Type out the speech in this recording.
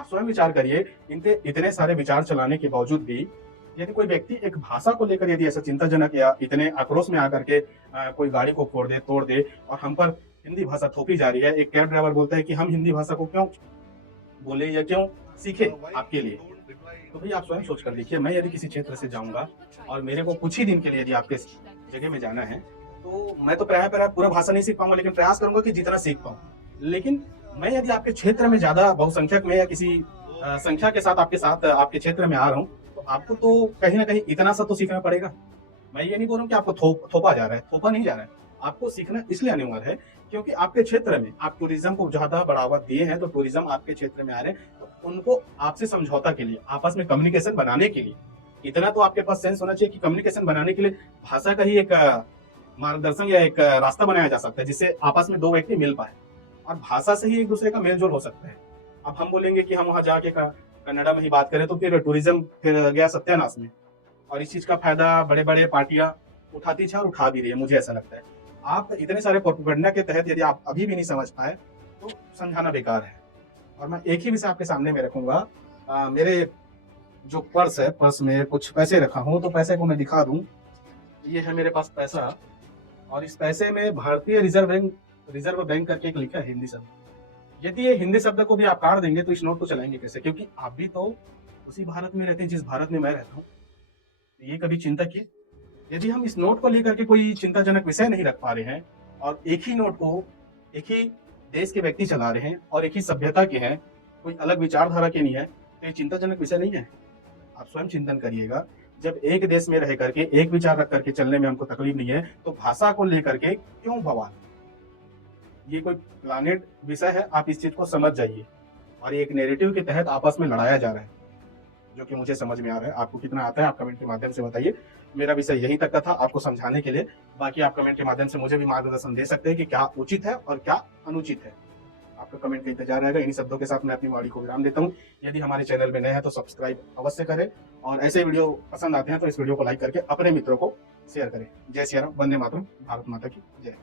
आप स्वयं विचार करिए, इनके इतने सारे विचार चलाने के बावजूद भी यदि कोई व्यक्ति एक भाषा को लेकर यदि ऐसा चिंताजनक या इतने आक्रोश में आकर के कोई गाड़ी को फोड़ दे, तोड़ दे और हम पर हिंदी भाषा थोपी जा रही है। एक कैब ड्राइवर बोलता है कि हम हिंदी भाषा को क्यों बोले या क्यों सीखे आपके लिए। तो भैया आप स्वयं सोच कर देखिए, मैं यदि किसी क्षेत्र से जाऊंगा और मेरे को कुछ ही दिन के लिए यदि आपके जगह में जाना है, तो मैं तो प्राय पूरा भाषा नहीं सीख पाऊंगा, लेकिन प्रयास करूंगा कि जितना सीख पाऊं। लेकिन मैं यदि आपके क्षेत्र में ज्यादा बहुसंख्यक में या किसी संख्या के साथ आपके क्षेत्र में आ रहा हूँ, तो आपको तो कहीं ना कहीं इतना सा तो सीखना पड़ेगा। मैं ये नहीं बोल रहा हूँ कि आपको थोपा जा रहा है, थोपा नहीं जा रहा है। आपको सीखना इसलिए अनिवार्य है क्योंकि आपके क्षेत्र में आप टूरिज्म को ज्यादा बढ़ावा दिए हैं, तो टूरिज्म आपके क्षेत्र में आ रहे हैं, तो उनको आपसे समझौता के लिए, आपस में कम्युनिकेशन बनाने के लिए, इतना तो आपके पास सेंस होना चाहिए कि कम्युनिकेशन बनाने के लिए भाषा का ही एक मार्गदर्शन या एक रास्ता बनाया जा सकता है जिससे आपस में दो व्यक्ति मिल पाए और भाषा से ही एक दूसरे का मेलजोल हो सकता है। अब हम बोलेंगे कि हम वहां जाके कन्नड़ा में ही बात करें, तो फिर टूरिज्म फिर गया सत्यानाश में। और इस चीज का फायदा बड़े बड़े पार्टियां उठाती है और उठा भी रही है, मुझे ऐसा लगता है। आप इतने सारे प्रोपेगेंडा के तहत यदि आप अभी भी नहीं समझ पाए तो समझाना बेकार है। और मैं एक ही विषय आपके सामने में रखूंगा। मेरे जो पर्स है, पर्स में कुछ पैसे रखा हूं, तो पैसे को मैं दिखा दूं। ये है मेरे पास पैसा और इस पैसे में भारतीय रिजर्व बैंक करके एक लिखा है हिंदी शब्द। यदि ये हिंदी शब्द को भी आप काट देंगे तो इस नोट को चलाएंगे कैसे? क्योंकि आप भी तो उसी भारत में रहते हैं जिस भारत में मैं रहता हूँ। ये कभी चिंता की, यदि हम इस नोट को लेकर के कोई चिंताजनक विषय नहीं रख पा रहे हैं और एक ही नोट को एक ही देश के व्यक्ति चला रहे हैं और एक ही सभ्यता के हैं, कोई अलग विचारधारा के नहीं है, तो ये चिंताजनक विषय नहीं है। आप स्वयं चिंतन करिएगा, जब एक देश में रह करके एक विचार रख करके चलने में हमको तकलीफ नहीं है, तो भाषा को लेकर के क्यों बवाल? ये कोई प्लानेट विषय है, आप इस चीज को समझ जाइए। और ये एक नैरेटिव के तहत आपस में लड़ाया जा रहा है, जो कि मुझे समझ में आ रहा है। आपको कितना आता है आप कमेंट के माध्यम से बताइए। मेरा विषय यहीं तक का था आपको समझाने के लिए। बाकी आप कमेंट के माध्यम से मुझे भी मार्गदर्शन दे सकते हैं कि क्या उचित है और क्या अनुचित है। आपका कमेंट का इंतजार रहेगा। इन्हीं शब्दों के साथ मैं अपनी वाणी को विराम देता हूँ। यदि हमारे चैनल में नए हैं तो सब्सक्राइब अवश्य करें और ऐसे वीडियो पसंद आते हैं तो इस वीडियो को लाइक करके अपने मित्रों को शेयर करें। जय श्री राम, वंदे मातरम, भारत माता की जय।